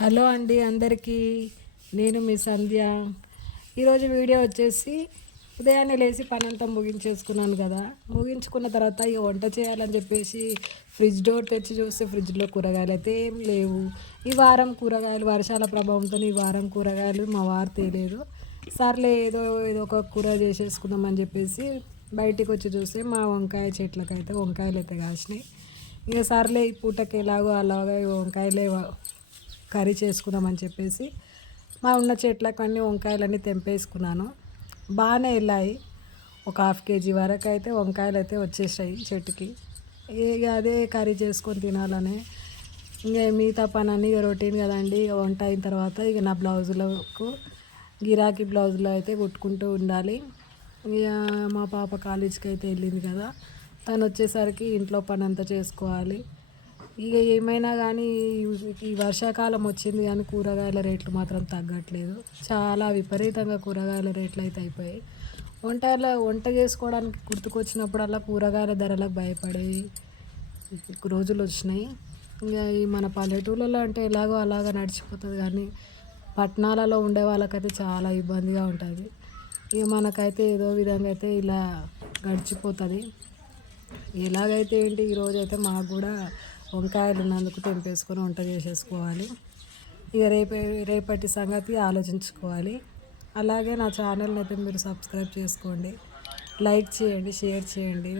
Hello అండి అందరికీ. నేను మీ సంధ్య. ఈరోజు వీడియో వచ్చేసి ఉదయాన్నే లేచి పనంతా ముగించేసుకున్నాను కదా. ముగించుకున్న తర్వాత ఇక వంట చేయాలని చెప్పేసి ఫ్రిడ్జ్ డోర్ తెరిచి చూస్తే ఫ్రిడ్జ్లో కూరగాయలు అయితే ఏం లేవు. ఈ వారం కూరగాయలు వర్షాల ప్రభావంతో ఈ వారం కూరగాయలు మా వారు తేలేదు. సర్లే ఏదో ఏదో ఒక కూర చేసేసుకుందామని చెప్పేసి బయటికి వచ్చి చూస్తే మా వంకాయ చెట్లకైతే వంకాయలు అయితే కాసినాయి. ఇక సర్లే ఈ పూటకి ఎలాగో అలాగా ఈ వంకాయలే కర్రీ చేసుకుందామని చెప్పేసి మా ఉన్న చెట్లకు అన్ని వంకాయలన్నీ తెంపేసుకున్నాను. బాగానే వెళ్ళాయి. ఒక హాఫ్ కేజీ వరకు అయితే వంకాయలు అయితే వచ్చేసాయి చెట్టుకి. ఇక అదే కర్రీ చేసుకొని తినాలని ఇంకా మిగతా పని అన్నీ ఇక రొటీన్ కదండి. ఇక వంట అయిన తర్వాత ఇక నా బ్లౌజులకు గిరాకీ బ్లౌజులు అయితే కుట్టుకుంటూ ఉండాలి. ఇక మా పాప కాలేజీకి అయితే వెళ్ళింది కదా, తను వచ్చేసరికి ఇంట్లో పని అంతా చేసుకోవాలి. ఇక ఏమైనా కానీ ఈ వర్షాకాలం వచ్చింది కానీ కూరగాయల రేట్లు మాత్రం తగ్గట్లేదు. చాలా విపరీతంగా కూరగాయల రేట్లు అయితే అయిపోయాయి. వంట చేసుకోవడానికి గుర్తుకొచ్చినప్పుడల్లా కూరగాయల ధరలకు భయపడే రోజులు వచ్చినాయి. ఇక ఈ మన పల్లెటూళ్ళలో అంటే ఎలాగో అలాగ నడిచిపోతుంది కానీ పట్టణాలలో ఉండే వాళ్ళకైతే చాలా ఇబ్బందిగా ఉంటుంది. ఇక మనకైతే ఏదో విధంగా అయితే ఇలా గడిచిపోతుంది. ఎలాగైతే ఏంటి ఈరోజైతే మాకు కూడా వంకాయలు ఉన్నందుకు తెంపేసుకొని వంట చేసేసుకోవాలి. ఇక రేపటి సంగతి ఆలోచించుకోవాలి. అలాగే నా ఛానల్ని అయితే మీరు సబ్స్క్రైబ్ చేసుకోండి, లైక్ చేయండి, షేర్ చేయండి.